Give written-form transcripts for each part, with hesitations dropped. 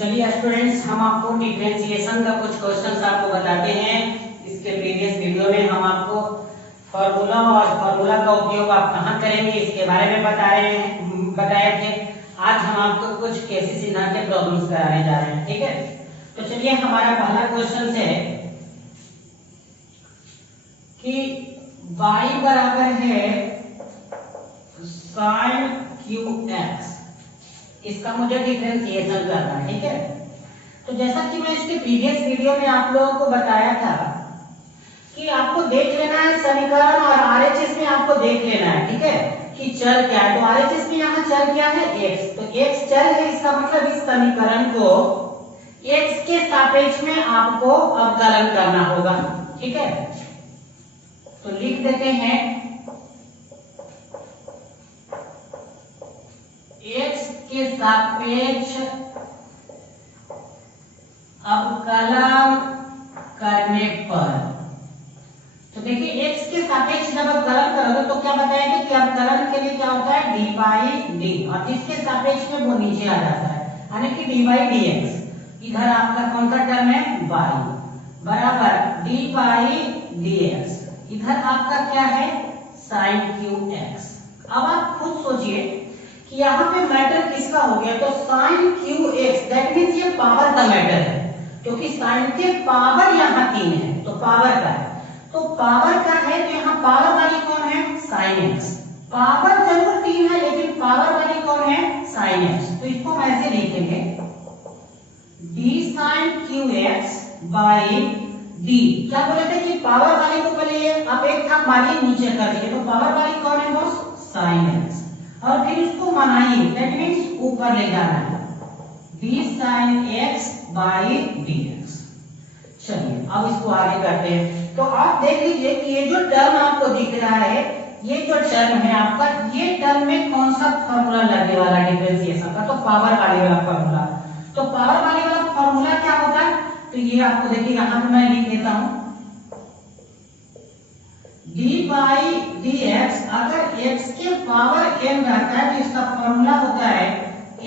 चलिए स्टूडेंट्स, हम आपको डिफरेंशिएशन का कुछ क्वेश्चंस आपको बताते हैं। इसके प्रीवियस वीडियो में हम आपको फॉर्मूला और फॉर्मूला का उपयोग आप कहाँ करेंगे इसके बारे में बताए थे। आज हम आपको कुछ केसी सिन्हा के प्रॉब्लम्स कराने जा रहे हैं, ठीक है। तो चलिए, हमारा पहला क्वेश्चन है कि y बराबर है sin qx, इसका मुझे डिफरेंशिएशन करना है, ठीक है। तो जैसा कि मैं इसके प्रीवियस वीडियो में आप लोगों को बताया था कि आपको देख लेना है समीकरण और आरएचएस में आपको देख लेना है, ठीक है, कि चर क्या है। तो आरएचएस में यहाँ चर क्या है, x। तो x चर है, इसका मतलब इस समीकरण को x के सापेक्ष में आपको अवकलन करना होगा, ठीक है। तो लिख देते हैं x के सापेक्ष अवकलन करने पर, तो देखिए x के सापेक्ष जब अवकलन करोगे तो क्या बताएंगे कि अवकलन के लिए क्या होता है, dy dy, और इसके सापेक्ष में वो नीचे आ जाता है, यानी कि dy dx। इधर आपका कौन सा टर्म है, y बराबर dy dx, इधर आपका क्या है, sin qx। अब आप खुद सोचिए कि यहाँ पे मैटर किसका हो गया, तो sin qx, दैट मींस ये पावर का मैटर है, क्योंकि sin के पावर यहाँ 3 है, तो पावर का है। तो पावर का है तो यहाँ पावर वाली कौन है, sin x। पावर जरूर 3 है लेकिन पावर वाली कौन है, sin x। तो इसको हम ऐसे लिखेंगे d sin qx by d। क्या बोले थे कि पावर वाली को पहले आप एक था मानिए नीचे कर दीजिए, तो पावर वाली कौन है बॉस, sin x, और फिर उसको मनाइए, दैट मींस ऊपर ले जाना है, d sin x by dx। चलिए अब इसको आगे करते हैं। तो आप देख लीजिए कि ये जो टर्म आपको दिख रहा है, ये जो टर्म है आपका, ये टर्म में कौन सा फॉर्मूला लगने वाला डिफरेंशिएशन का, तो पावर वाले वाला फॉर्मूला। तो पावर वाले वाला फॉर्मूला क्या होता है, तो ये आपको देखिए यहाँ पे मैं लिख देता हूं, d by dx, अगर x के पावर n रहता है तो इसका फॉर्मूला होता है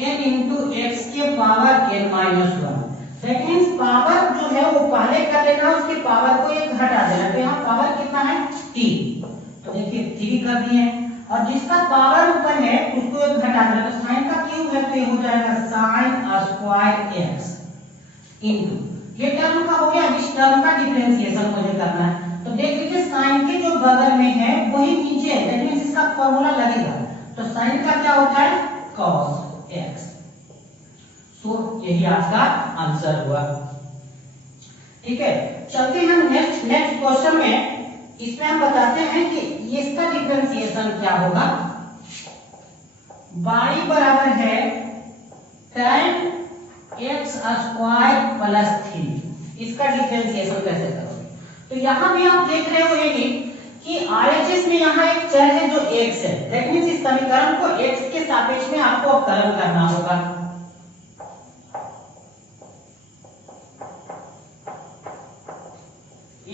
n into x के power n minus 1। That means power जो है वो पहले कर लेना, उसके पावर को एक घटा देना। तो यहाँ पावर कितना है, 3, तो देखिए 3 कर दिए, और जिसका पावर ऊपर है उसको एक घटा देना, तो sin का क्यूब है तो ये हो जाएगा sin स्क्वायर x इनटू, ये टर्म का हो गया। इस टर्म का डिफरेंशिएशन मुझे करना है, तो देख लीजिए साइन के जो बगल में है वही नीचे है, दैट मींस इसका फॉर्मूला लगेगा। तो साइन का क्या होता है, cos x। तो यही आपका आंसर हुआ, ठीक है। चलते हैं हम नेक्स्ट क्वेश्चन में। इसमें हम बताते हैं कि इसका डिफरेंशिएशन क्या होगा। y बराबर है tan x स्क्वायर प्लस 3, इसका डिफरेंशिएशन कैसे करोगे। तो यहाँ भी आप देख रहे होंगे कि आरएचएस में यहाँ एक चर है जो x है, दैट मींस इस समीकरण को x के सापेक्ष में आपको अवकलन करना होगा।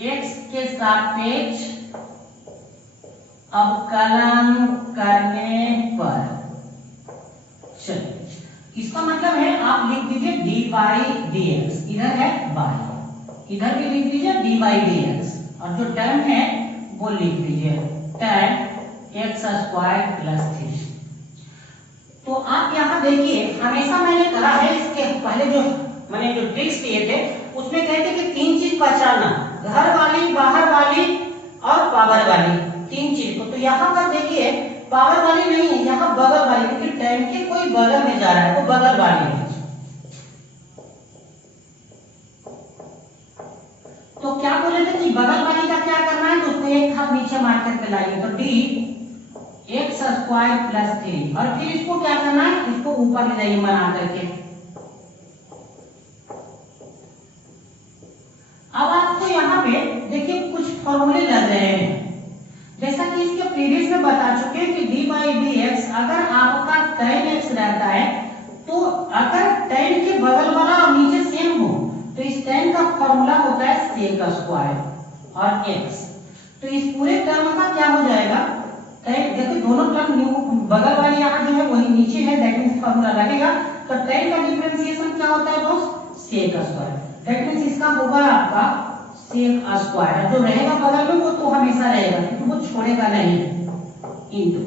x के सापेक्ष अवकलन करने पर, चलिए इसका मतलब है आप लिख दीजिए dy dx, इधर है y, इधर भी लिख दीजिए dy dx, और जो टर्म है वो लिख दीजिए tan x स्क्वायर प्लस 3। तो आप यहाँ देखिए, हमेशा मैंने कहा है, इसके पहले जो मैंने जो ट्रिक्स दिए थे उसमें कहते कि 3 चीज पहचानना, घर वाली, बाहर वाली और पावर वाली, 3 चीज को। तो यहाँ पर देखिए पावर वाली नहीं है, यहाँ बगल वाली, क्योंकि टैन के कोई बगल में जा रहा है तो बगल वाली है। तो क्या बोले थे कि बगल वाली का क्या करना है, तो उसको एक हाथ नीचे मार्कर पे लाइए, तो d x स्क्वायर प्लस 3, और फिर इसको क्या करना है, इसको ऊपर ले जाइए बना करके। अब आपको यहाँ पे देखिए कुछ फॉर्मूले लग रहे हैं, जैसा कि इसके प्रीवियस में बता चुके हैं कि d by dx, अगर आपका tan x रहता है तो अगर tan के बगल वाला और नीचे सेम हो तो इस tan का फॉर्मूला होता है sec स्क्वायर और x। तो इस पूरे टर्म का क्या हो जाएगा, देखो दोनों टर्म बगल वाली यहाँ जो है वही नीचे है, दैट मींस फॉर्मूला लगेगा। तो tan का डिफरेंशिएशन क्या होता है दोस्त, sec स्क्वायर, दैट मींस इसका होगा आपका sec स्क्वायर, जो रहेगा बगल में वो तो हमेशा रहेगा क्योंकि वो छोड़ेगा नहीं, इनटू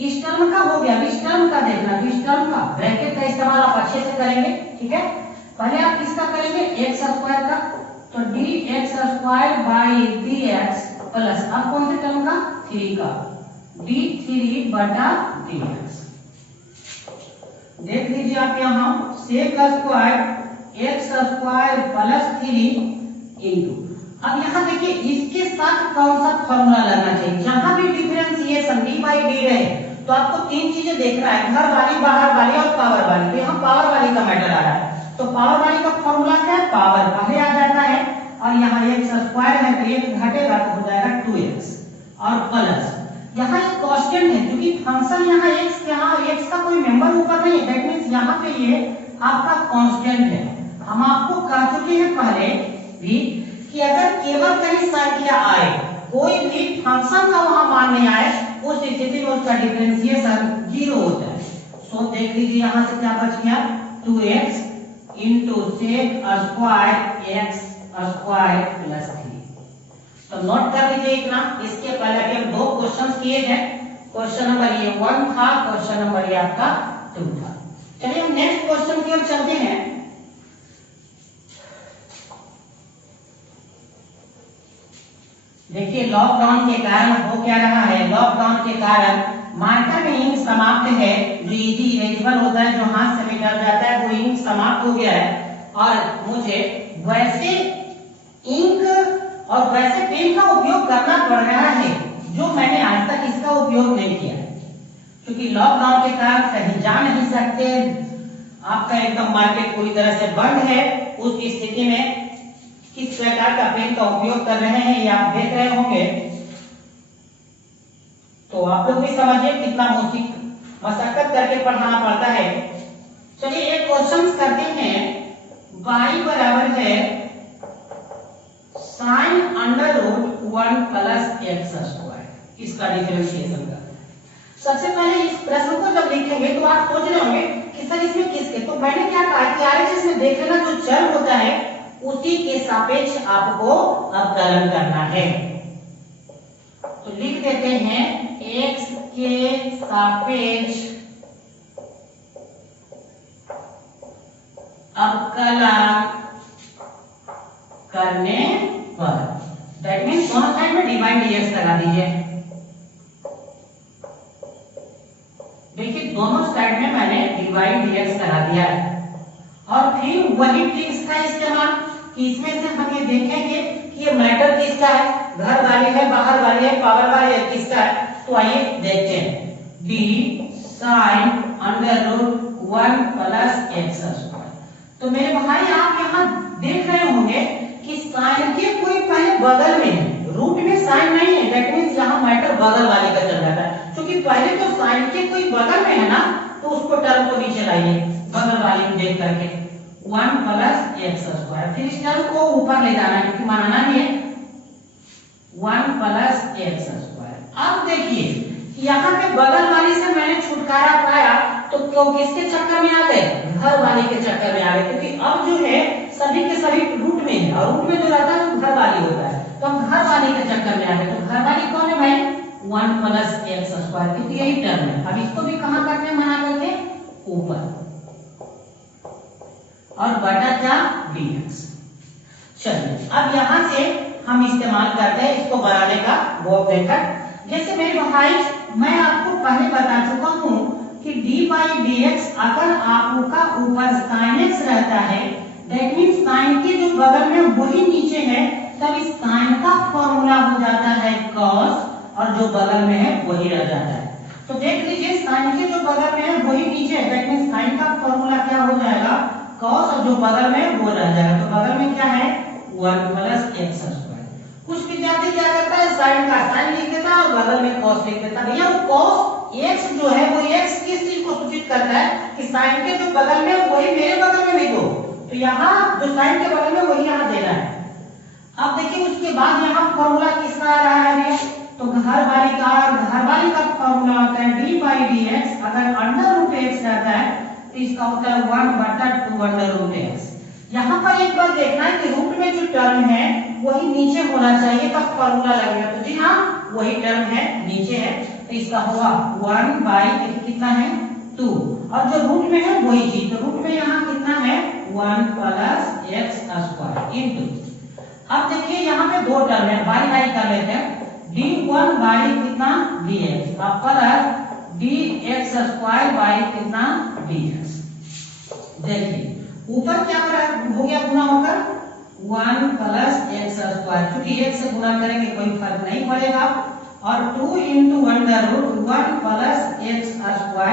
इस टर्म का हो गया। इस टर्म का देखना, इस टर्म का ब्रैकेट का इस्तेमाल आप अच्छे से करेंगे, ठीक है। पहले आप किसका करेंगे, x स्क्वायर का, तो dx square by dx plus अब कौन से टर्म का, 3 का, d3 बटा dx। देख लीजिए आप यहाँ sec square x square plus 3 into, अब यहाँ देखिए इसके साथ कौन सा फॉर्मूला लगना चाहिए, जहां भी डिफरेंशिएशन d बाई डी रहे तो आपको तीन चीजें देखना है, घर वाली, बाहर वाली और पावर वाली। तो यहाँ पावर वाली का मैटर आ रहा है, तो पावर वाली का फॉर्मूला क्या है, पावर पहले आ जाता है, और यहाँ x स्क्वायर है तो एक घटेगा तो हो जाएगा 2x, और प्लस यहाँ एक कांस्टेंट है क्योंकि फंक्शन यहाँ x का कोई मेंबर ऊपर नहीं है, दैट मींस यहाँ पे ये आपका कांस्टेंट है। हम आपको कह चुके हैं पहले भी कि अगर केवल कहीं संख्या आए, कोई भी फंक्शन का वहां मान नहीं आए, उस स्थिति में उसका डिफरेंशिएशन 0 होता है। सो देख लीजिए यहाँ से क्या बच गया, 2x into sec square x square plus 3। तो नोट कर लीजिए इतना। इसके पहले अभी हम 2 क्वेश्चंस किए हैं, क्वेश्चन नंबर ये 1 था, क्वेश्चन नंबर ये आपका 2 था। चलिए हम नेक्स्ट क्वेश्चन की ओर चलते हैं। देखिए लॉकडाउन के कारण हो क्या रहा है, लॉकडाउन के कारण मार्कर में इंक समाप्त है, जो इजी इरेजेबल होता है, जो हाथ से मिटा जाता है, वो इंक समाप्त हो गया है, और मुझे वैसे इंक और वैसे पेन का उपयोग करना पड़ रहा है जो मैंने आज तक इसका उपयोग नहीं किया, क्योंकि लॉकडाउन के कारण कहीं जा नहीं सकते, आपका एकदम मार्केट पूरी तरह से बंद है। उस स्थिति में किस प्रकार का पेन का उपयोग कर रहे हैं ये आप देख रहे होंगे, तो आप लोग भी समझिए कितना मशक्कत करके पढ़ाना पड़ता है। चलिए एक क्वेश्चन करते हैं, y बराबर है sin under root 1 plus x square, इसका डिफरेंशिएशन का। सबसे पहले इस प्रश्न को जब लिखेंगे तो आप सोच रहे होंगे कि सर इसमें किसके, तो मैंने क्या कहा कि RHS में देखना जो चर होता है उसी के सापेक्ष आपको अवकलन करना है। तो लिख देते हैं x के सापेक्ष अवकलन करने पर, दैट मींस दोनों साइड में dy dx लगा दीजिए। देखिए दोनों साइड में मैंने dy dx लगा दिया है, और फिर वही ट्रिक्स का इस्तेमाल कि इसमें से हम ये देखेंगे कि ये मैटर किसका है, घर वाली है, बाहर वाली है, पावर वाली है, किसका है। तो आइए देखते हैं, d sin under root 1 plus x square. तो मेरे भाई आप यहाँ देख रहे होंगे कि साइन के कोई पहले बगल में है, रूट में साइन नहीं है, दैट मींस यहाँ मैटर बगल वाले का चल रहा है, क्योंकि पहले तो साइन के कोई बगल में है ना, तो उसको टर्म को नीचे लाइए बगल वाले को देख करके 1 प्लस एक्स स्क्वायर, फिर इस टर्म को ऊपर ले जाना है क्योंकि मानना नहीं है, 1 प्लस एक्स स्क्वायर। अब देखिए यहाँ पे बगल वाली से मैंने छुटकारा पाया, तो क्यों किसके चक्कर में आ गए, घर वाली के चक्कर में आ गए, क्योंकि अब जो है सभी के सभी रूट में है, और रूट में जो रहता है वो घर वाली होता है, तो हम घर वाली के चक्कर में आ गए। तो घर वाली कौन है भाई, 1 प्लस एक्स स्क्वायर, क्योंकि यही टर्म है। अब इसको भी कहाँ करते हैं, मना करके ऊपर, और बटा क्या dx। चलिए अब यहाँ से हम इस्तेमाल करते हैं इसको बनाने का बोर्ड देखकर। जैसे मेरे भाई मैं आपको पहले बता चुका हूँ कि d बाई dx अगर आपका ऊपर sin x रहता है, दैट मींस sin के जो बगल में वही नीचे है, तब इस sin का फॉर्मूला हो जाता है cos, और जो बगल में है वही रह जाता है। तो देख लीजिए sin के जो बगल में है वही नीचे है, दैट मींस sin का फॉर्मूला क्या हो जाएगा cos, और जो बगल में वो रह जाएगा, तो बगल में क्या है 1 प्लस एक्स स्क्वायर। कुछ विद्यार्थी क्या करता है, साइन का साइन लिख देता है और बगल में cos लिख देता है। भैया वो cos x जो है वो x किस चीज को सूचित करता है कि साइन के जो बगल में वही मेरे बगल में भी दो, तो यहाँ जो साइन के बगल में वही यहाँ देना है। अब देखिए उसके बाद यहाँ फॉर्मूला किसका आ रहा है, तो घर वाली का फॉर्मूला होता है डी बाई डी एक्स। अगर अंडर रूट एक्स रहता है तो इसका होता है 1/2 अंडर रूट एक्स। यहाँ पर एक बात देखना है कि रूट में जो टर्म है वही नीचे होना चाहिए तब फॉर्मूला लगेगा। तो जी हाँ, वही टर्म है नीचे है, तो इसका होगा 1 कितना है 2, और जो रूट में है वही चीज, तो रूट में यहाँ कितना है 1 + x² इनटू। अब देखिए यहाँ पे दो टर्म है, बाई कर लेते हैं, d1 बाई कितना dx अब प्लस dx² बाई कितना dx। देखिए ऊपर क्या हो गया, गुना होकर 1 + x², क्योंकि x से गुना करेंगे कोई फर्क नहीं पड़ेगा, और 2 × √1 + x²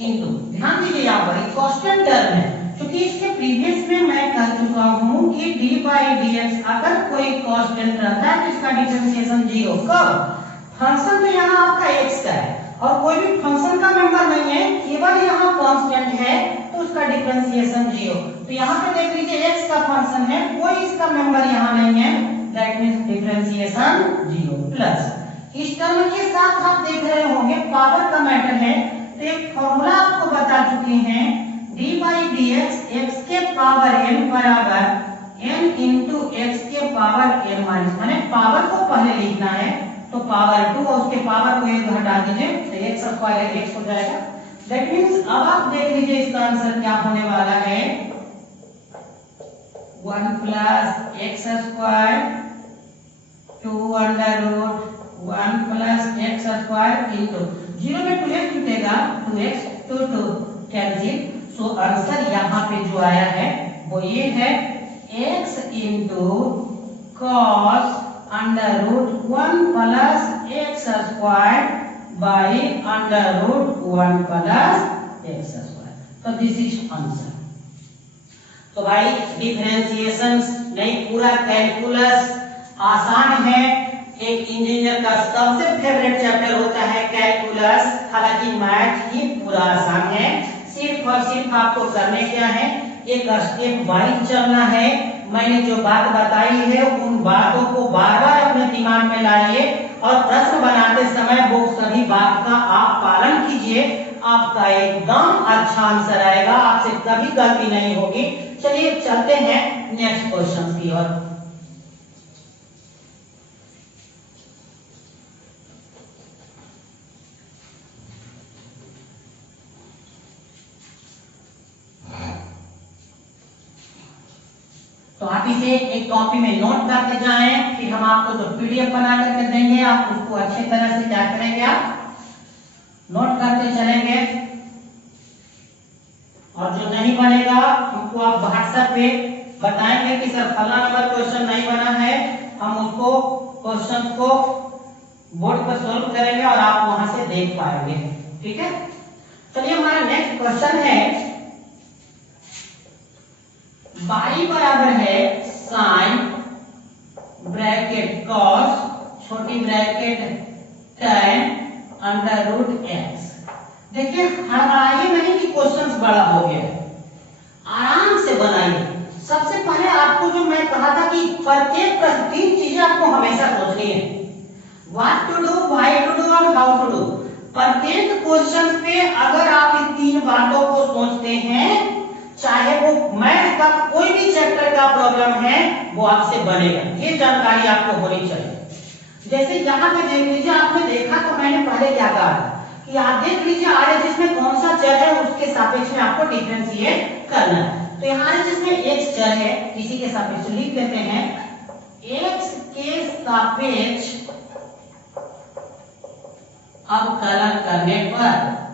इनटू। ध्यान दीजिए यहाँ पर एक कांस्टेंट टर्म है, क्योंकि इसके प्रीवियस में मैं कह चुका हूँ कि d बाई dx अगर कोई कांस्टेंट रहता है तो इसका डिफरेंशिएशन 0। कब? फंक्शन तो यहाँ आपका x का है और कोई भी फंक्शन का मेंबर नहीं है, केवल यहाँ कांस्टेंट है तो उसका डिफरेंशिएशन 0। तो यहाँ पे देख लीजिए x का फंक्शन है, कोई इसका मेंबर यहाँ नहीं है, दैट मींस डिफरेंशिएशन 0 प्लस। इस टर्म के साथ आप देख रहे होंगे पावर का मैटर है, तो एक फॉर्मूला आपको बता चुके हैं d बाई dx x के पावर n बराबर n इंटू x के पावर n माइनस, माने पावर को पहले लिखना है तो पावर 2 और उसके पावर को 1 घटा दीजिए तो x² x हो जाएगा। दैट मींस अब आप देख लीजिए इसका आंसर क्या होने वाला है 1 + x² 2 √1 + x² इनटू 0 में 2x जुटेगा 2x 2 cancel. So answer यहाँ पे जो आया है वो ये है x × cos √1 + x² by √1 + x²। तो दिस इज आंसर। तो भाई डिफरेंशिएशन नहीं, पूरा कैलकुलस आसान है। एक इंजीनियर का सबसे फेवरेट चैप्टर होता है कैलकुलस, हालांकि मैथ ही पूरा आसान है। सिर्फ और सिर्फ आपको करने क्या है, एक स्टेप वाइज चलना है। मैंने जो बात बताई है उन बातों को बार बार अपने दिमाग में लाइए और प्रश्न बनाते समय वो सभी बात का आप पालन कीजिए, आपका एकदम अच्छा आंसर आएगा, आपसे कभी गलती नहीं होगी। चलिए चलते हैं नेक्स्ट क्वेश्चन की ओर। तो आप इसे एक कॉपी में नोट करके जाएं, फिर हम आपको जो पीडीएफ बना करके देंगे आप उसको अच्छी तरह से क्या करेंगे, आप नोट करते चलेंगे। और जो नहीं बनेगा हमको आप व्हाट्सएप पे बताएंगे कि सर फला नंबर क्वेश्चन नहीं बना है, हम उसको क्वेश्चन को बोर्ड पर सॉल्व करेंगे और आप वहां से देख पाएंगे। ठीक है, चलिए हमारा नेक्स्ट क्वेश्चन है y बराबर है sin ब्रैकेट cos छोटी ब्रैकेट tan √x। देखिए हड़बड़ाइए नहीं कि क्वेश्चन बड़ा हो गया, आराम से बनाइए। सबसे पहले आपको जो मैं कहा था कि प्रत्येक प्रश्न 3 चीजें आपको हमेशा सोचनी है, what to do, why to do और हाउ टू डू। प्रत्येक क्वेश्चन पे अगर आप इन 3 बातों को सोचते हैं, चाहे वो मैथ का कोई भी चैप्टर का प्रॉब्लम है वो आपसे बनेगा। ये जानकारी आपको होनी चाहिए। जैसे यहाँ पे देख लीजिए, आपने देखा तो मैंने पहले क्या कहा कि आप देख लीजिए RHS में कौन सा चर है उसके सापेक्ष में आपको डिफरेंशिएट करना है। तो यहाँ RHS में x चर है, इसी के सापेक्ष लिख देते हैं x के सापेक्ष अवकलन करने पर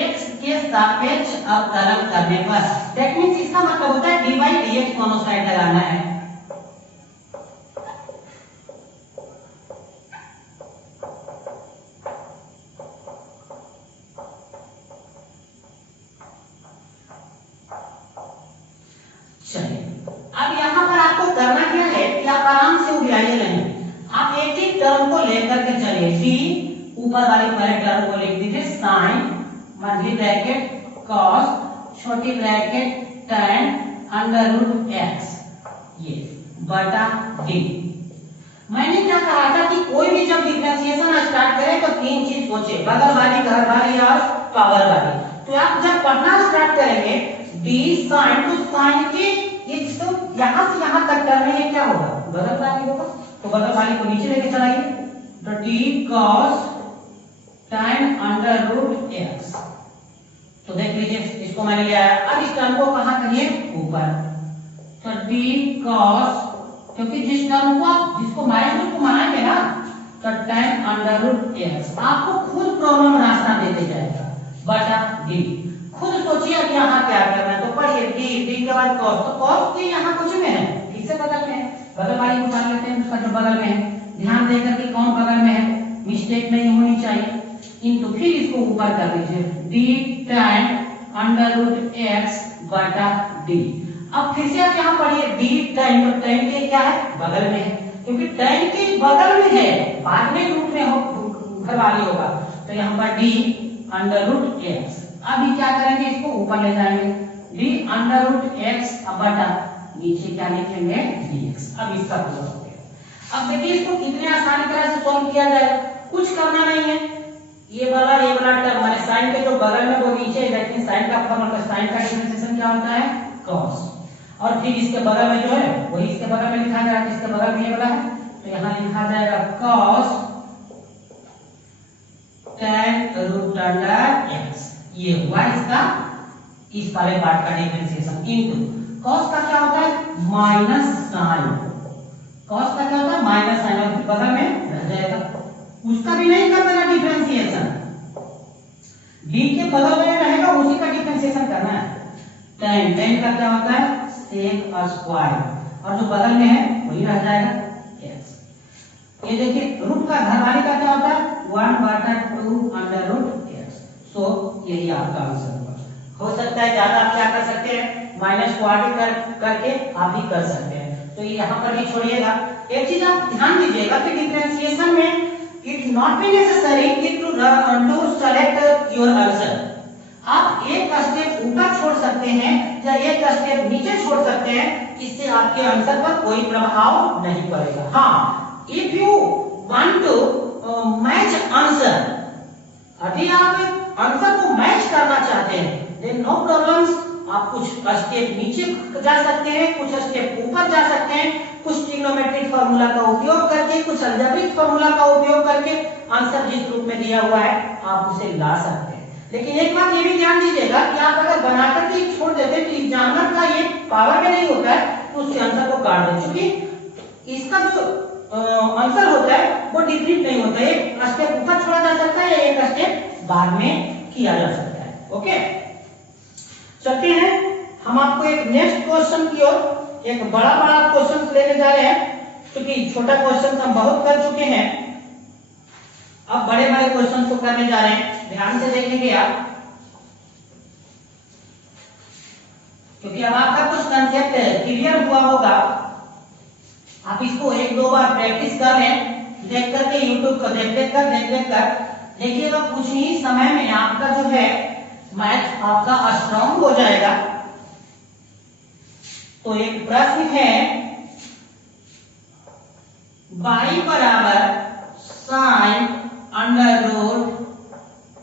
x के सापेक्ष अवकलन करने पर, दैट मींस इसका मतलब होता है dy dx दोनों साइड लगाना है। चलिए अब यहाँ पर आपको करना क्या है कि आप आराम से उड़ाइए नहीं, आप एक एक टर्म को लेकर के चलिए। d ऊपर वाली पहले टर्म को लिख दीजिए sin मंथली ब्रैकेट cos छोटी ब्रैकेट tan √x, ये बटा डी। मैंने क्या कहा था कि कोई भी जब डिफरेंशिएशन स्टार्ट करे तो तीन चीज सोचे, बगल वाली, घर वाली और पावर वाली। तो आप जब पढ़ना स्टार्ट करेंगे डी साइन, तो साइन के तो यहां से यहां तक टर्म में ये क्या होगा, बगल वाली होगा, तो बगल वाली को नीचे लेके चलाइए, तो D cos tan under root x. तो देख लीजिए इसको मैंने लिया है। अब इस टर्म को कहां करिए, ऊपर, तो डी कॉस, क्योंकि जिस टर्म को आप जिसको माइनस रूट को बनाएंगे ना, तो tan अंडर रूट एक्स आपको खुद प्रॉब्लम रास्ता देते जाएगा, बटा डी। खुद सोचिए अब यहाँ क्या करना है, तो पढ़िए डी के बाद कॉस, तो कॉस के यहाँ कुछ में है, किससे बगल में है, बगल वाली को मान लेते हैं, उसका जो बगल में है, ध्यान देकर के कौन बगल में है, मिस्टेक नहीं होनी चाहिए। इनटू फिर इसको ऊपर कर लीजिए, D tan under root x बटा डी। अब फिर से आप यहाँ पढ़िए डी tan, तो tan के क्या है, बगल में है, क्योंकि tan के बगल में है, बाद में रूट में हो, घर वाली होगा, तो यहाँ पर डी अंडर रूट एक्स। अभी क्या करेंगे, इसको ऊपर ले जाएंगे, डी अंडर रूट एक्स बटा नीचे क्या लिखेंगे, dx। अब इसका पूरा हो गया। अब देखिए इसको कितने आसानी तरह से सॉल्व किया जाए, कुछ करना नहीं है, ये वाला टर्म माने साइन के जो बगल में वो नीचे, लेकिन साइन का फॉर्मूला, साइन का डिफरेंशिएशन क्या होता है, cos, और फिर इसके बगल में जो है वही इसके बगल में लिखा जाएगा, इसके बगल में ये वाला है, तो यहाँ लिखा जाएगा cos tan root under x। ये हुआ इसका इस वाले पार्ट का डिफरेंशिएशन, इनटू cos का क्या होता है, माइनस साइन, cos का क्या होता है, माइनस साइन, और बगल में रह जाएगा, उसका भी नहीं करना है डिफरेंशिएशन, डी के बगल में रहेगा उसी का डिफरेंशिएशन करना है। tan का क्या होता है, sec स्क्वायर, और जो बगल में है वही रह जाएगा x। ये देखिए रूट का घर वाले का क्या होता है, 1/2 अंडर रूट x। सो यही आपका आंसर होगा। हो सकता है ज्यादा आप क्या कर सकते हैं, माइनस को आगे करके आप ही कर सकते हैं, तो यहाँ पर भी छोड़िएगा। एक चीज आप ध्यान दीजिएगा कि डिफरेंशिएशन में इट नॉट बी नेसेसरी कि टू सेलेक्ट योर आंसर। आप एक स्टेप ऊपर छोड़ सकते हैं या एक स्टेप नीचे छोड़ सकते हैं, इससे आपके आंसर पर कोई प्रभाव नहीं पड़ेगा। हाँ, if you want to match answer, यदि आप आंसर को मैच करना चाहते हैं, देन नो प्रॉब्लम्स, आप कुछ स्टेप नीचे जा सकते हैं, कुछ स्टेप ऊपर जा सकते हैं, कुछ ट्रिग्नोमेट्रिक फार्मूला का उपयोग करके, कुछ अलजेब्रिक फार्मूला का उपयोग करके आंसर जिस रूप में दिया हुआ है आप उसे ला सकते हैं। लेकिन एक बात ये भी ध्यान दीजिएगा कि आप अगर बनाकर के छोड़ देते हैं तो एग्जामिनर का ये पावर में नहीं होता है, तो उसके आंसर को काट दे, क्योंकि इसका जो आंसर होता है वो डिफरेंट नहीं होता है, एक स्टेप ऊपर छोड़ा जा सकता है, एक स्टेप बाद में किया जा सकता है। ओके, चलते हैं हम आपको एक नेक्स्ट क्वेश्चन की ओर, एक बड़ा क्वेश्चन लेने जा रहे हैं, क्योंकि छोटा क्वेश्चन हम बहुत कर चुके हैं, अब बड़े क्वेश्चन को करने जा रहे हैं। ध्यान से देखेंगे आप, क्योंकि अब आपका कुछ कंसेप्ट क्लियर हुआ होगा, आप इसको एक दो बार प्रैक्टिस कर लें, देख करके यूट्यूब को देख कर देखिएगा, कुछ ही समय में आपका जो है मैथ आपका स्ट्रांग हो जाएगा। तो एक प्रश्न है, y बराबर sine under root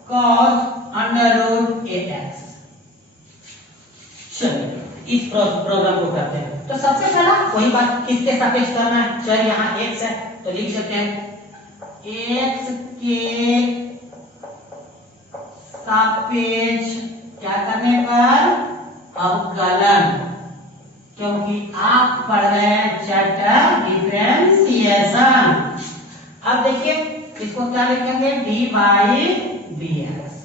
cos under root ax। चलिए इस प्रोग्राम को करते हैं। तो सबसे पहला वही बात, किसके सापेक्ष करना है, चल यहाँ x है तो लिख सकते हैं x के सापेक्ष क्या करने पर, अवकलन, क्योंकि आप पढ़ रहे हैं चैप्टर डिफरेंशिएशन। अब देखिए इसको क्या लिखेंगे, डी बाई डी एक्स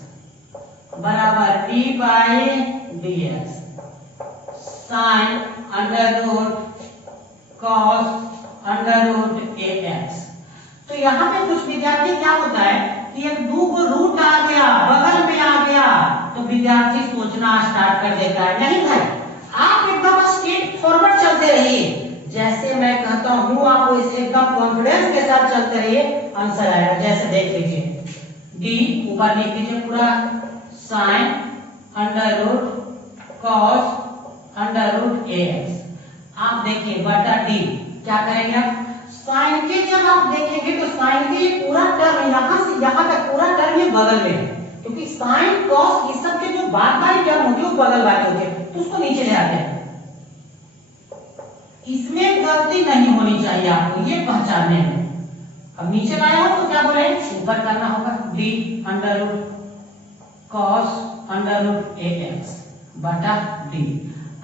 बराबर D by D x sine under root cos under root A x. तो यहाँ पे कुछ विद्यार्थी क्या होता है कि एक दो को रूट आ गया, बगल में आ गया, तो विद्यार्थी सोचना स्टार्ट कर देता है। नहीं भाई, आप एकदम स्ट्रेट फॉरवर्ड चलते रहिए, जैसे मैं कहता हूँ आप इसे एकदम कॉन्फिडेंस के साथ चलते रहिए, आंसर आएगा। जैसे देख लीजिए, डी ऊपर लिख लीजिए पूरा, sine under root cos under root A x. आप देखिए बटा डी क्या करेंगे आप, साइन के जब आप देखेंगे तो साइन के ये पूरा टर्म यहाँ से यहाँ तक पूरा टर्म ये बगल में है, क्योंकि साइन कॉस ये सब के जो बाद वाली टर्म होती है वो बगल वाले होते हैं, तो उसको नीचे ले आते हैं। इसमें गलती नहीं होनी चाहिए आपको ये पहचानने में। अब नीचे लाया हो तो क्या बोले, ऊपर करना होगा D under root cos under root A x बटा डी।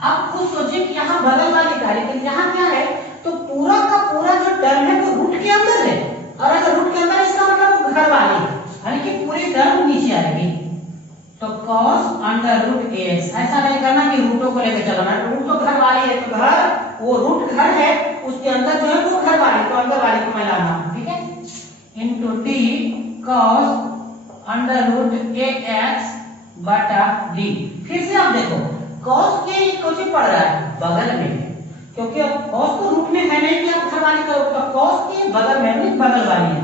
अब खुद सोचिए कि यहाँ बगल वाली का, लेकिन यहाँ क्या है, तो पूरा का पूरा जो टर्म है वो रूट के अंदर है, और अगर रूट के अंदर इसका मतलब घर वाली, यानी कि पूरी टर्म नीचे आएगी। तो cos अंडर रूट x, ऐसा नहीं करना कि रूटों को लेकर चलना, रूट तो घर वाली है, तो घर वो रूट घर है, उसके अंदर जो है वो घर वाली, तो अंदर वाली को मैं लाना, ठीक है, into D cos under root ax बटा डी। फिर से आप देखो cos के कुछ पड़ रहा है बगल में, क्योंकि cos तो रूट में है नहीं कि आप घर वाली करो, तो cos के बगल में नहीं बगल वाली है,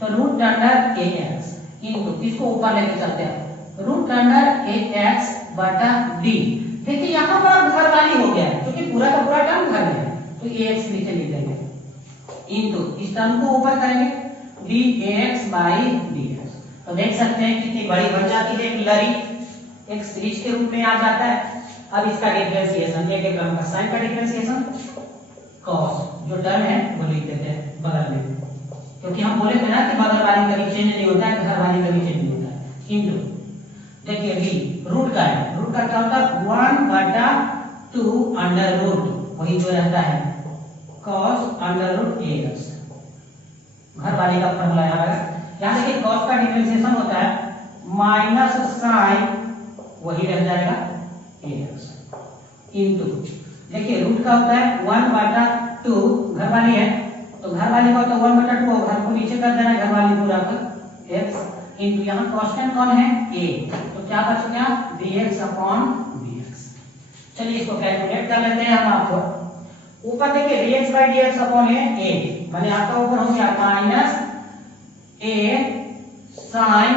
तो रूट अंडर ax इनटू इसको ऊपर लेके चलते हैं रूट अंडर ax बटा डी। देखिए यहाँ पर अब घर वाली हो गया क्योंकि पूरा का पूरा टर्म घर में है, तो ax नीचे लिख देंगे इनटू इस टर्म को ऊपर करेंगे dx बाई dx। तो देख सकते हैं कितनी बड़ी बन जाती है एक लरी, एक सीरीज के रूप में आ जाता है। अब इसका डिफरेंशिएशन, एक एक टर्म का साइन का डिफरेंशिएशन cos जो टर्म है वो लिख देते हैं बगल में, क्योंकि हम बोले थे ना कि बगल वाली कभी चेंज नहीं होता है, घर वाली कभी चेंज नहीं होता है। इनटू देखिए डी रूट का है, रूट का क्या होता है 1 बटा 2 अंडर रूट, वही जो रहता है cos अंडर रूट ax, घर वाली का फॉर्मूला यहाँ देखिए cos का डिफरेंशिएशन होता है माइनस साइन, वही रह जाएगा ax इनटू देखिए रूट का होता है 1 बटा 2, घर वाली है तो घर वाली का होता है 1 बटा 2, घर को नीचे कर देना घर वाली पूरा का x इनटू यहाँ कांस्टेंट कौन है a, तो क्या बच गया dx अपॉन dx। चलिए इसको कैलकुलेट कर लेते हैं हम। आपको ऊपर देखिए dx by dx upon a, मैंने आपका ऊपर हो गया minus a sine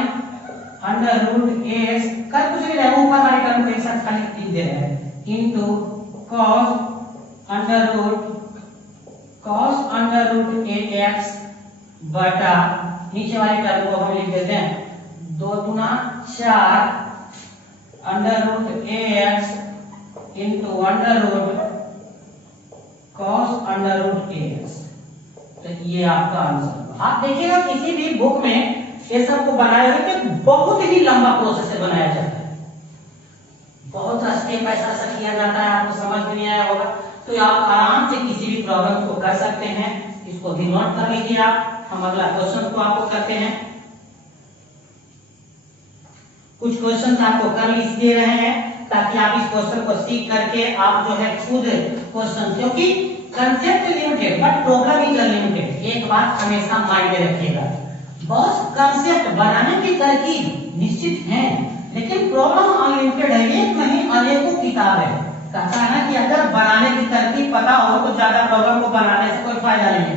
under root ax, कर कुछ नहीं रहा ऊपर वाली टर्म को एक साथ खाली लिख दे रहे हैं into cos under root ax बटा नीचे वाली टर्म को हम लिख देते हैं 2 गुना 4 under root ax into under root cos under root ax। तो ये आपका आंसर। आप देखिएगा किसी भी बुक में ये सब को बनाया हुआ तो बहुत ही लंबा प्रोसेस से बनाया जाता है, बहुत स्टेप ऐसा ऐसा किया जाता है, आपको समझ में नहीं आया होगा, तो आप आराम से किसी भी प्रॉब्लम को कर सकते हैं। इसको भी नोट कर लीजिए आप। हम अगला क्वेश्चन को आपको करते हैं। कुछ क्वेश्चन आपको कर इसलिए रहे हैं ताकि आप इस क्वेश्चन को सीख करके आप जो है खुद क्वेश्चन, क्योंकि concept limited but problem is unlimited. एक बात हमेशा माइंड में रखिएगा, बहुत कंसेप्ट बनाने की तरकीब निश्चित है लेकिन प्रॉब्लम अनलिमिटेड है, एक नहीं अनेकों किताब है। कहता है ना कि अगर बनाने की तरकीब पता हो तो ज्यादा प्रॉब्लम को बनाने से कोई फायदा नहीं है।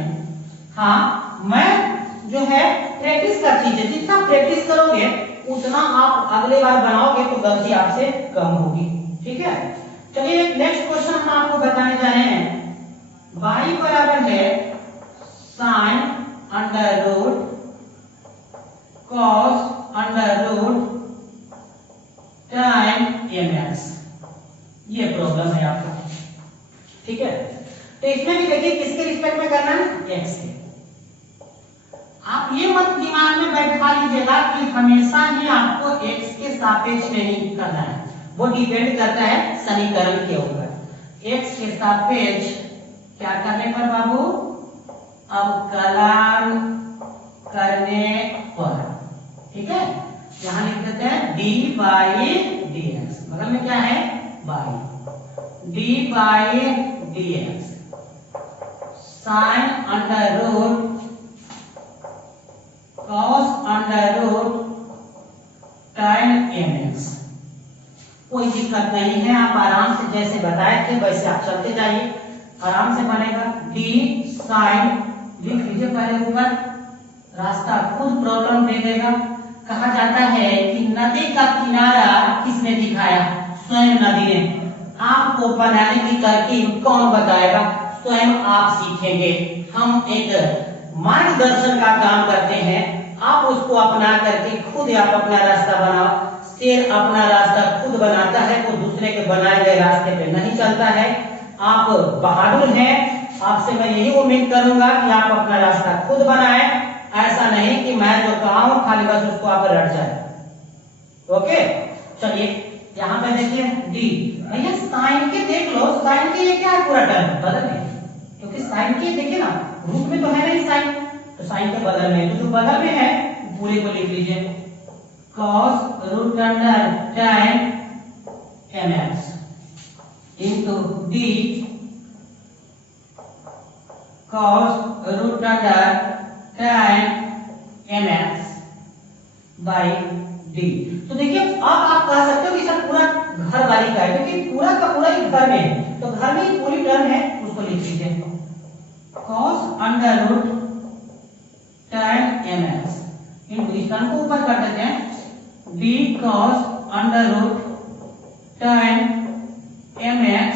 हाँ, मैं जो है प्रैक्टिस का चीज है, जितना प्रैक्टिस करोगे उतना आप अगले बार बनाओगे तो गलती आपसे कम होगी, ठीक है। चलिए नेक्स्ट क्वेश्चन हम आपको बताने जा रहे हैं। y बराबर है sine under root cos under root time mx, ये प्रॉब्लम है आपका, ठीक है। तो इसमें भी देखिए किसके रिस्पेक्ट में करना है, x के। आप ये मत दिमाग में बैठा लीजिएगा कि हमेशा ही आपको x के सापेक्ष में ही करना है, वो डिपेंड करता है समीकरण के ऊपर। x के सापेक्ष क्या करने पर बाबू, अवकलन करने पर, ठीक है। यहां लिख देते हैं dy dx, बगल में क्या है y, dy dx sine under root cos under root tan mx। कोई दिक्कत नहीं है, आप आराम से जैसे बताए थे वैसे आप चलते जाइए, आराम से बनेगा। d साइन लिख लीजिए पहले ऊपर, रास्ता खुद प्रॉब्लम दे देगा। कहा जाता है कि नदी का किनारा किसने दिखाया, स्वयं नदी ने। आपको बनाने की तरकीब कौन बताएगा? स्वयं आप सीखेंगे। हम एक मार्गदर्शन का काम करते हैं, आप उसको अपना करके खुद आप अपना रास्ता बनाओ। शेर अपना रास्ता खुद बनाता है, वो दूसरे के बनाए गए रास्ते पे नहीं चलता है। आप बहादुर हैं, आपसे मैं यही उम्मीद करूंगा कि आप अपना रास्ता खुद बनाएं, ऐसा नहीं कि मैं जो कहा हूं खाली बस उसको आप रट जाए। ओके, चलिए यहाँ पे देखिए डी। भैया साइन के देख लो, साइन के ये क्या है? पूरा टर्म बदल में, क्योंकि साइन के देखिए ना रूट में तो है नहीं साइन, तो साइन के बगल में, तो जो बगल में है पूरे को लिख लीजिए cos root under tan mx into d cos root under tan mx by d। तो देखिए अब आप कह सकते हो कि सर पूरा घर वाली का है, क्योंकि पूरा का पूरा ही घर में है, तो घर में ही पूरी टर्म है, उसको लिख लीजिए cos under root tan mx into इस टर्म को ऊपर कर देते हैं d cos under root tan mx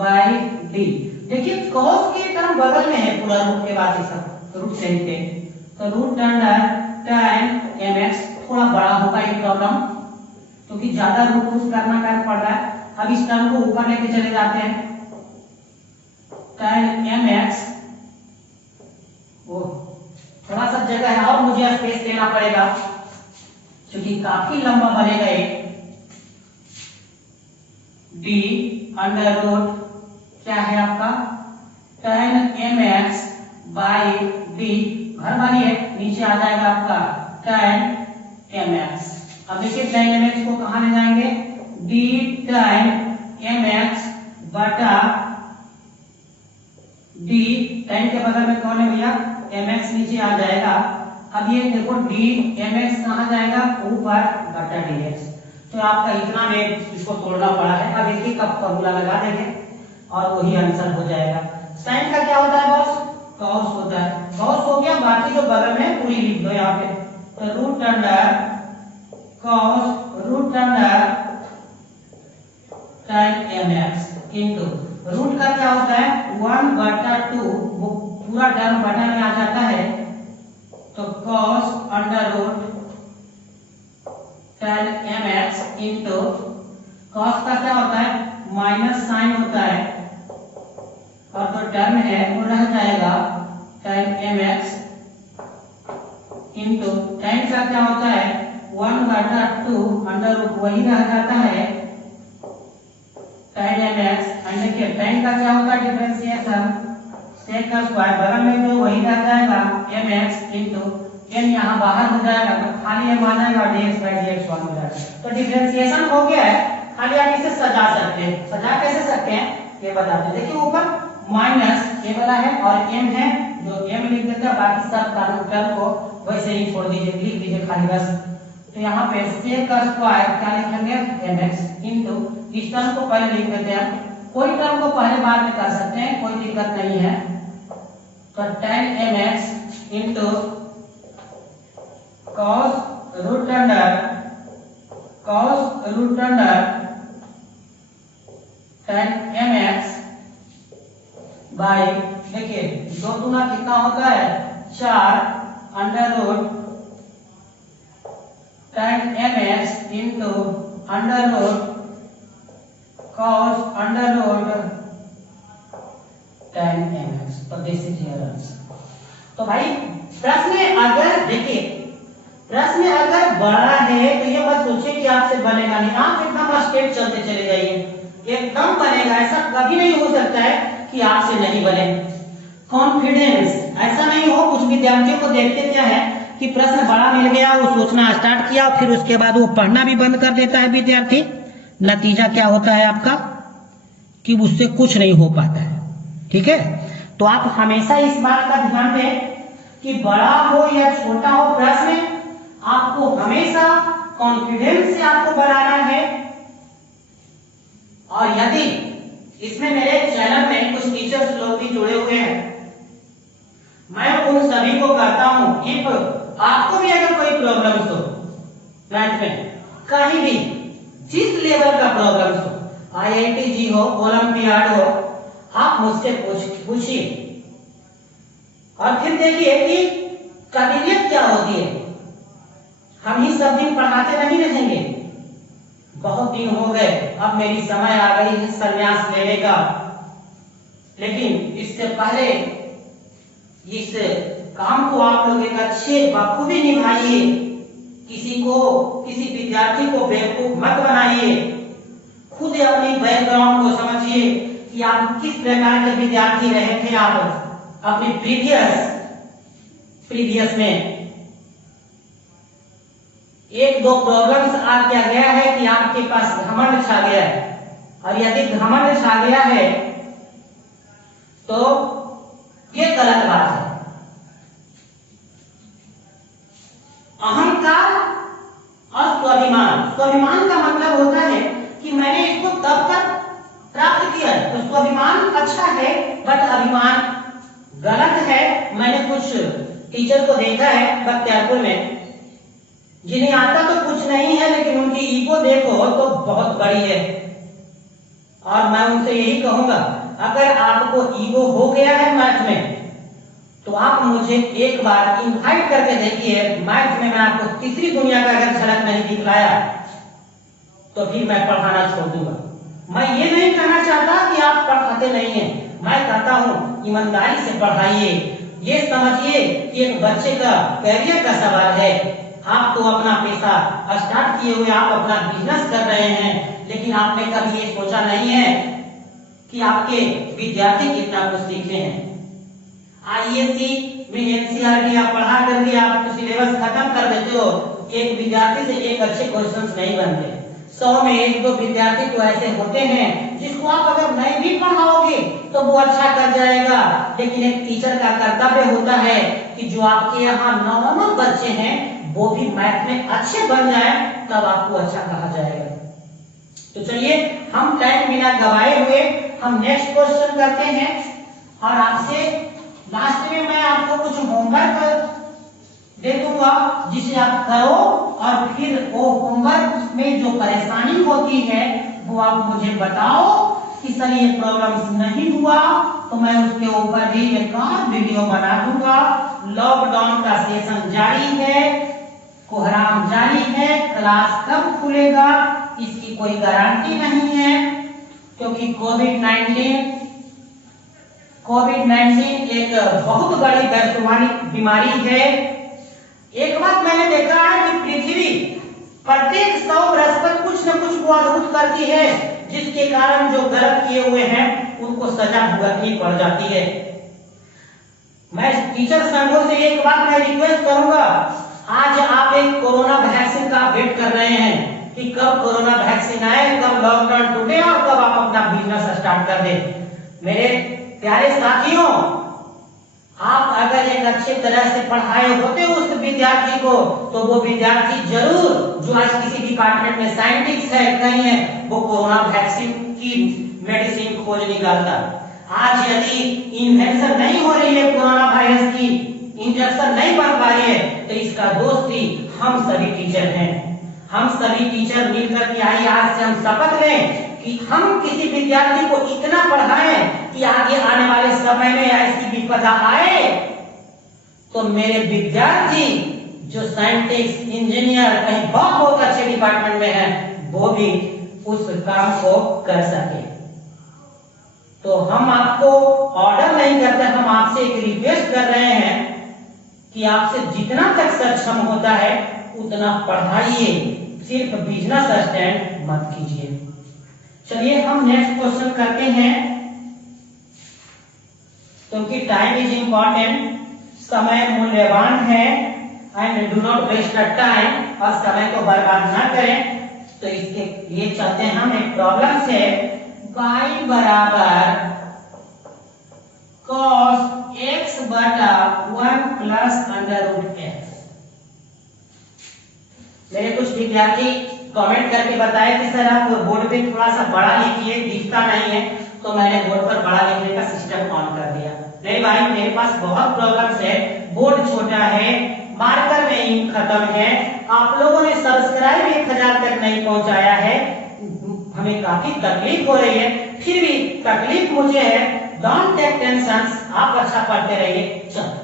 by d। देखिए cos के टर्म बगल में है, पूरा रूट के बाद सब रूट से ही, तो रूट अंडर tan mx थोड़ा बड़ा होगा ये प्रॉब्लम, क्योंकि ज्यादा रूट यूज करना पड़ रहा है। अब इस टर्म को ऊपर लेके चले जाते हैं tan mx, वो थोड़ा सा जगह है और मुझे स्पेस देना पड़ेगा क्योंकि काफी लंबा बनेगा ये। d अंडर रूट क्या है आपका tan mx by d, घर वाली है, नीचे आ जाएगा आपका tan mx। अब देखिए tan mx को कहां ले जाएंगे? d tan mx बटा d, tan के बगल में कौन है भैया? mx नीचे आ जाएगा। अब ये देखो d mx कहां जाएगा? ऊपर बटा dx। तो आपका इतना में इसको तोड़ना पड़ा है। अब एक एक फॉर्मूला लगा देंगे और वही आंसर हो जाएगा। साइन का क्या होता है बॉस? कॉस होता है। कॉस हो गया, बाकी जो बगल में पूरी लिख दो यहाँ पे, तो root under cos root under tan mx into root का क्या होता है? 1/2, वो पूरा टर्म बटा में आ जाता है, तो cos under root tan mx into cos का क्या होता है? माइनस साइन होता है, और जो टर्म है वो रह जाएगा tan mx इनटू tan का क्या होता है? 1/2 अंडर रूट, वही रह जाता है tan mx। एंड देखिए tan का क्या होता है? डिफरेंशिएशन sec का स्क्वायर, बगल में तो वही रह जाएगा mx इनटू n, यहाँ बाहर हो जाएगा तो खाली m आ जाएगा, dx by dx 1 हो जाएगा। तो डिफरेंशिएशन हो गया है, खाली आप इसे सजा सकते हैं। सजा कैसे सकते हैं ये बताते हैं। देखिए ऊपर माइनस ये वाला है और m है, जो m लिख देते हैं, बाकी सब टर्म को वैसे ही छोड़ दीजिए, लिख दीजिए खाली बस। तो यहाँ पे sec का स्क्वायर क्या लिखेंगे? mx इनटू इस टर्म को पहले लिख देते हैं, कोई टर्म को पहले बाद में कर सकते हैं, कोई दिक्कत नहीं है। तो tan mx into cos root under tan mx by, देखिए दो गुना कितना होता है? 4 under root tan mx into under root cos under root tan mx। तो दिस इज योर आंसर। तो भाई प्रश्न अगर देखिए प्रश्न अगर बड़ा है तो ये मत सोचिए कि आपसे बनेगा नहीं, आप एकदम स्ट्रेट चलते चले जाइए, एकदम बनेगा। ऐसा कभी नहीं हो सकता है कि आपसे नहीं बने। कॉन्फिडेंस ऐसा नहीं हो। कुछ विद्यार्थियों को देखते क्या है कि प्रश्न बड़ा मिल गया, वो सोचना स्टार्ट किया, फिर उसके बाद वो पढ़ना भी बंद कर देता है विद्यार्थी। नतीजा क्या होता है आपका कि उससे कुछ नहीं हो पाता है। ठीक है, तो आप हमेशा इस बात का ध्यान दें कि बड़ा हो या छोटा हो प्रश्न, आपको हमेशा कॉन्फिडेंस से आपको बनाना है। और यदि इसमें मेरे चैनल में कुछ टीचर्स लोग भी जुड़े हुए हैं, मैं उन सभी को कहता हूं, इफ आपको भी अगर कोई प्रॉब्लम्स हो मैथ में, कहीं भी जिस लेवल का प्रॉब्लम्स हो, IIT हो, ओलंपियाड हो, आप मुझसे पूछिए। और फिर देखिए कि काबिलियत क्या होती है। हम ही सब दिन पढ़ाते नहीं रहेंगे। बहुत दिन हो गए, अब मेरी समय आ गई है संन्यास लेने का। लेकिन इससे पहले इस काम को आप लोग एक अच्छे बखूबी निभाइए। किसी विद्यार्थी को बेवकूफ मत बनाइए। खुद अपनी बैकग्राउंड को समझिए कि आप किस प्रकार के विद्यार्थी रहे थे। आप अपने प्रीवियस में एक दो प्रॉब्लम्स आ क्या गया है कि आपके पास घमंड छा गया है। और यदि घमंड छा गया है तो ये गलत बात है। अहंकार और स्वाभिमान, स्वाभिमान का मतलब होता है कि मैंने इसको तब तक प्राप्त किया, तो स्वाभिमान अच्छा है, बट अभिमान गलत है। मैंने कुछ टीचर को देखा है बख्तियारपुर में, जिन्हें आता तो कुछ नहीं है लेकिन उनकी ईगो देखो तो बहुत बड़ी है। और मैं उनसे यही कहूंगा, अगर आपको ईगो हो गया है मैथ में, तो आप मुझे एक बार इनवाइट करके देखिए। मैथ में मैं आपको तीसरी दुनिया का अगर झलक नहीं दिखलाया तो फिर मैं पढ़ाना छोड़ दूंगा। मैं ये नहीं कहना चाहता कि आप पढ़ाते नहीं हैं, मैं कहता हूं ईमानदारी से पढ़ाइए। ये समझिए कि एक बच्चे का कैरियर का सवाल है। आप तो अपना पैसा स्टार्ट किए हुए, आप अपना बिजनेस कर रहे हैं, लेकिन आपने कभी ये सोचा नहीं है कि आपके विद्यार्थी कितना कुछ सीखे हैं। ISC में NCERT आप पढ़ा करके आप तो सिलेबस खत्म कर देते हो। एक विद्यार्थी से एक अच्छे क्वेश्चंस नहीं बनते। 100 में एक दो विद्यार्थी तो ऐसे होते हैं जिसको आप अगर नहीं भी पढ़ाओगे तो वो अच्छा कर जाएगा। लेकिन एक टीचर का कर्तव्य होता है कि जो आपके यहाँ नॉर्मल बच्चे हैं वो भी मैथ में अच्छे बन जाए, तब आपको अच्छा कहा जाएगा। तो चलिए हम टाइम बिना गवाए हुए हम नेक्स्ट क्वेश्चन करते हैं। और आपसे लास्ट में मैं आपको कुछ होमवर्क दे दूंगा जिसे आप करो, और फिर वो होमवर्क में जो परेशानी होती है वो आप मुझे बताओ कि सर ये प्रॉब्लम्स नहीं हुआ, तो मैं उसके ऊपर भी एक और वीडियो बना दूंगा। लॉकडाउन का सेशन जारी है, कोहराम जारी है, क्लास कब खुलेगा इसकी कोई गारंटी नहीं है, क्योंकि कोविड-19 एक बहुत बड़ी वैश्विक बीमारी है। एक बात मैंने देखा है कि पृथ्वी प्रत्येक 100 वर्ष पर कुछ न कुछ वो अद्भुत करती है, जिसके कारण जो गलत किए हुए हैं उनको सजा भुगतनी पड़ जाती है। मैं टीचर संघों से एक बात मैं रिक्वेस्ट करूंगा, आज आप एक कोरोना वैक्सीन का वेट कर रहे हैं कि कब कोरोना वैक्सीन आए, कब लॉकडाउन टूटे और कब आप अपना बिजनेस स्टार्ट कर दें। मेरे प्यारे साथियों, आप अगर एक अच्छे तरह से पढ़ाए होते उस विद्यार्थी को, तो वो विद्यार्थी जरूर जो आज किसी डिपार्टमेंट में साइंटिस्ट है कहीं है, वो कोरोना वैक्सीन की मेडिसिन खोज निकालता। आज यदि इन्वेंशन नहीं हो रही है कोरोना वायरस की, इंजेक्शन नहीं बन पा रही है, तो इसका दोष भी हम सभी टीचर हैं। हम सभी टीचर मिलकर के आइए आज से हम शपथ लें कि हम किसी विद्यार्थी को इतना पढ़ाएं कि आगे आने वाले समय में ऐसी विपदा आए तो मेरे विद्यार्थी जो साइंटिस्ट, इंजीनियर, कहीं बहुत अच्छे डिपार्टमेंट में है, वो भी उस काम को कर सके। तो हम आपको ऑर्डर नहीं करते, हम आपसे एक रिक्वेस्ट कर रहे हैं कि आपसे जितना तक सक्षम होता है उतना पढ़ाइए, सिर्फ बिजनेस स्टैंड मत कीजिए। चलिए हम नेक्स्ट क्वेश्चन करते हैं, क्योंकि टाइम इज इंपॉर्टेंट, समय मूल्यवान है, and do not waste the time, और समय को बर्बाद ना करें। तो इसके लिए चलते हैं हम एक प्रॉब्लम से, y बराबर cos x बटा 1 प्लस अंडर रूट x। मेरे कुछ विद्यार्थी कमेंट करके बताए कि सर आप बोर्ड पे थोड़ा सा बड़ा लिखिए, दिखता नहीं है, तो मैंने बोर्ड पर बड़ा लिखने का सिस्टम ऑन कर दिया। नहीं भाई, मेरे पास बहुत प्रॉब्लम्स है, बोर्ड छोटा है, मार्कर में इंक खत्म है, आप लोगों ने सब्सक्राइब 1000 तक नहीं पहुंचाया है, हमें काफी तकलीफ हो रही है, फिर भी तकलीफ मुझे है, डोंट टेक टेंशन, आप अच्छा पढ़ते रहिए। चलो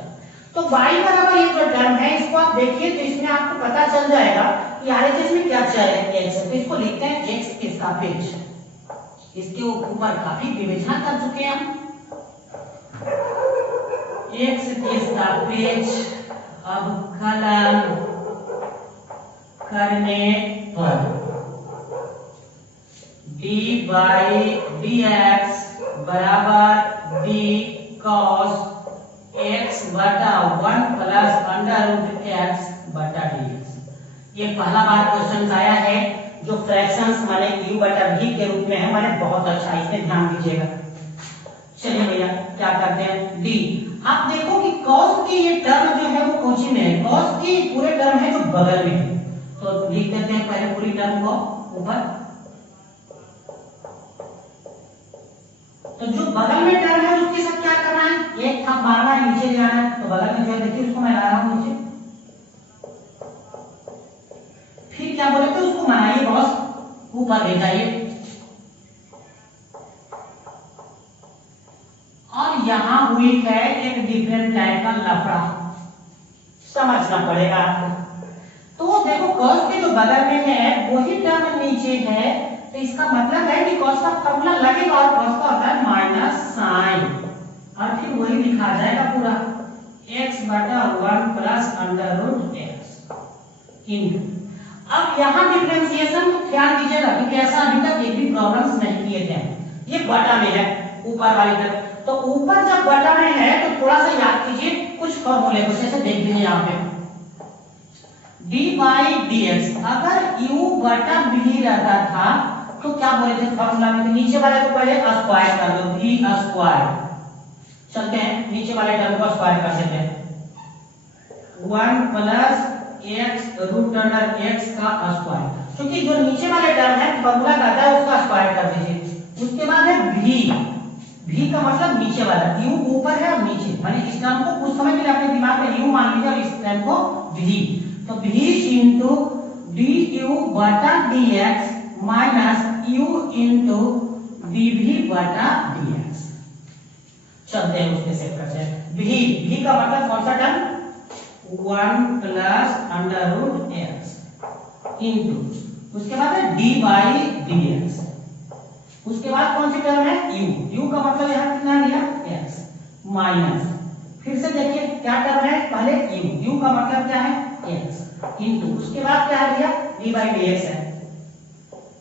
तो y बराबर ये जो टर्म है इसको आप देखिए तो इसमें आपको पता चल जाएगा कि RHS में क्या चल है, x है, तो इसको लिखते हैं x के सापेक्ष। इसके ऊपर काफी विवेचना कर चुके हैं हम। x के सापेक्ष अवकलन करने पर dy dx बराबर d cos x बटा 1 प्लस अंडर रूट x बटा dx। ये पहला बार क्वेश्चन आया है जो फ्रैक्शंस माने u बटा v के रूप में है, माने बहुत अच्छा, इसमें ध्यान दीजिएगा। चलिए भैया क्या करते हैं, d आप देखो कि cos की ये टर्म जो है वो कौन सी में है, cos की पूरे टर्म है जो बगल में है, तो लिख देते हैं पहले पूरी टर्म को ऊपर। तो जो बगल में टर्म है उसके साथ क्या करना है, एक थप मारना है, नीचे ले आना है, तो बगल में जो है देखिए उसको मैं ला रहा हूं नीचे। फिर क्या बोले थे, उसको बनाइए बॉस, ऊपर ले जाइए। और यहां हुई है एक डिफरेंट टाइप का लफड़ा, समझना पड़ेगा आपको। तो देखो cos के जो बगल में है वही टर्म नीचे है, तो इसका मतलब है कि cos का फॉर्मूला लगेगा और cos का होता है माइनस साइन, और फिर वही लिखा जाएगा पूरा x बटा 1 plus under root x into. अब यहाँ डिफरेंशिएशन को ध्यान दीजिएगा क्योंकि ऐसा अभी तक एक भी प्रॉब्लम्स नहीं किए थे। ये बटा में है ऊपर वाली तरफ, तो ऊपर जब बटा में है तो थोड़ा सा याद कीजिए कुछ फॉर्मूले को, जैसे देख लीजिए यहाँ पे dy dx, अगर u बटा b रहता था तो क्या बोले थे फॉर्मूला में, तो नीचे वाले को पहले स्क्वायर कर दो, v स्क्वायर। चलते हैं नीचे वाले टर्म को स्क्वायर कर देते हैं, 1 plus x root under x का स्क्वायर, क्योंकि जो नीचे वाले टर्म है फॉर्मूला कहता है उसका स्क्वायर कर दीजिए। उसके बाद है v का मतलब नीचे वाला, u ऊपर है और नीचे, माने इस टर्म को कुछ समय के लिए अपने दिमाग में u मान लीजिए और इस टर्म को v, तो v इंटू du बटा dx minus u into dv बटा dx। चलते हैं उसके सेट करते हैं, v का मतलब कौन सा term, 1 plus under root x into, उसके बाद है dy dx, उसके बाद कौन सी टर्म है u का मतलब यहाँ कितना लिया x माइनस, फिर से देखिए क्या टर्म है, पहले u का मतलब क्या है x इंटू, उसके बाद क्या लिया d बाई dx है,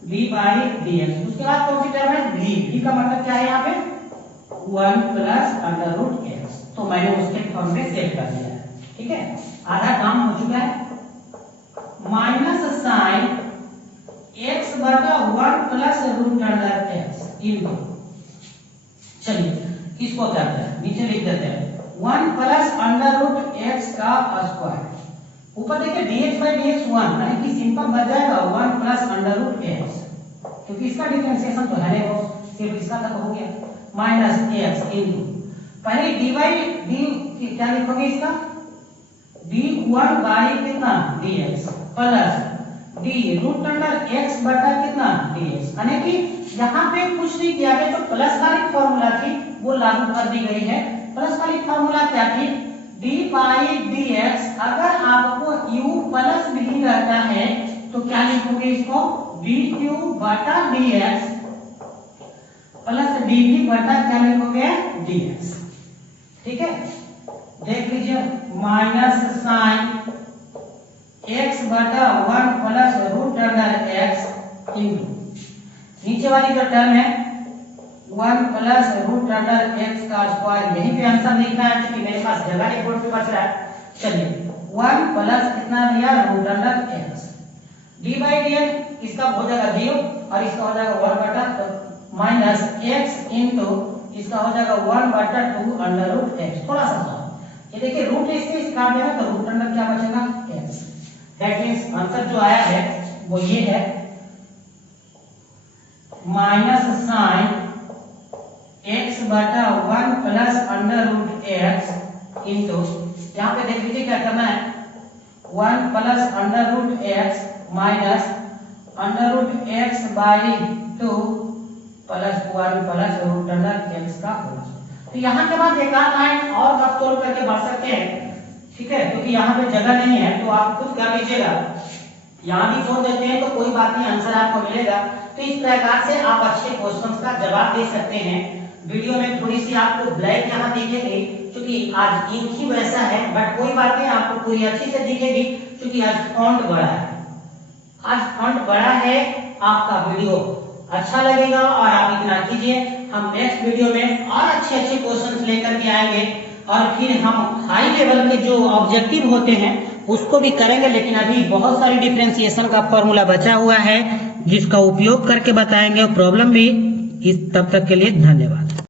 d बाई dx, उसके बाद कौन सी टर्म है v का मतलब क्या है यहाँ पे 1 प्लस अंडर रूट x, तो मैंने उसके फॉर्म में सेट कर दिया है। ठीक है, आधा काम हो चुका है। माइनस साइन x बटा 1 plus root under x into, चलिए इसको करते हैं, नीचे लिख देते हैं 1 प्लस अंडर रूट x का स्क्वायर, ऊपर देखिए dx बाई dx 1, यानी कि सिंपल बच जाएगा 1 प्लस अंडर रूट x, क्योंकि इसका डिफरेंशिएशन तो है नहीं, वो सिर्फ इसका तक हो गया, माइनस x इंटू, पहले dy d क्या लिखोगे इसका d1 बाई कितना dx plus d root under x बटा कितना dx, यानी कि यहाँ पे कुछ नहीं किया गया, तो प्लस वाली फॉर्मूला थी वो लागू कर दी गई है। प्लस वाली फॉर्मूला क्या थी, d बाई dx, अगर आपको u प्लस v रहता है तो क्या लिखोगे इसको du बटा dx प्लस dv बटा क्या लिखोगे dx। ठीक है, देख लीजिए माइनस साइन x बटा 1 plus root under x into, नीचे वाली जो टर्म है 1 प्लस रूट अंडर x का स्क्वायर, यहीं पे आंसर लिखना है क्योंकि मेरे पास जगह नहीं बोर्ड पे बच रहा है। चलिए 1 प्लस कितना दिया root under x, d by dx इसका हो जाएगा 0 और इसका हो जाएगा 1 बटा माइनस x इंटू इसका हो जाएगा 1 बटा 2 अंडर रूट x। थोड़ा सा ये देखिए रूट इसके काट देना तो रूट अंडर क्या बचेगा x। दैट मींस आंसर जो आया है वो ये है माइनस साइन x बटा 1 plus under root x into, यहाँ पे देख लीजिए क्या करना है 1 plus under root x minus under root x by 2 plus 1 plus root under x का होल। तो यहाँ के बाद एक आध लाइन और आप सोल्व करके बढ़ सकते हैं, ठीक है, क्योंकि यहाँ पे जगह नहीं है तो आप खुद कर लीजिएगा। यहाँ भी छोड़ देते हैं तो कोई बात नहीं, आंसर आपको मिलेगा। तो इस प्रकार से आप अच्छे क्वेश्चंस का जवाब दे सकते हैं। वीडियो में थोड़ी सी आपको ब्लैक यहाँ दिखेगी क्योंकि आज इंक ही वैसा है, बट कोई बात नहीं, आपको पूरी अच्छी से दिखेगी क्योंकि आज फॉन्ट बड़ा है। आज फॉन्ट बड़ा है, आपका वीडियो अच्छा लगेगा और आप इतना कीजिए। हम नेक्स्ट वीडियो में और अच्छे अच्छे क्वेश्चंस लेकर के आएंगे और फिर हम हाई लेवल के जो ऑब्जेक्टिव होते हैं उसको भी करेंगे। लेकिन अभी बहुत सारी डिफरेंशिएशन का फॉर्मूला बचा हुआ है जिसका उपयोग करके बताएंगे, प्रॉब्लम भी। तब तक के लिए धन्यवाद।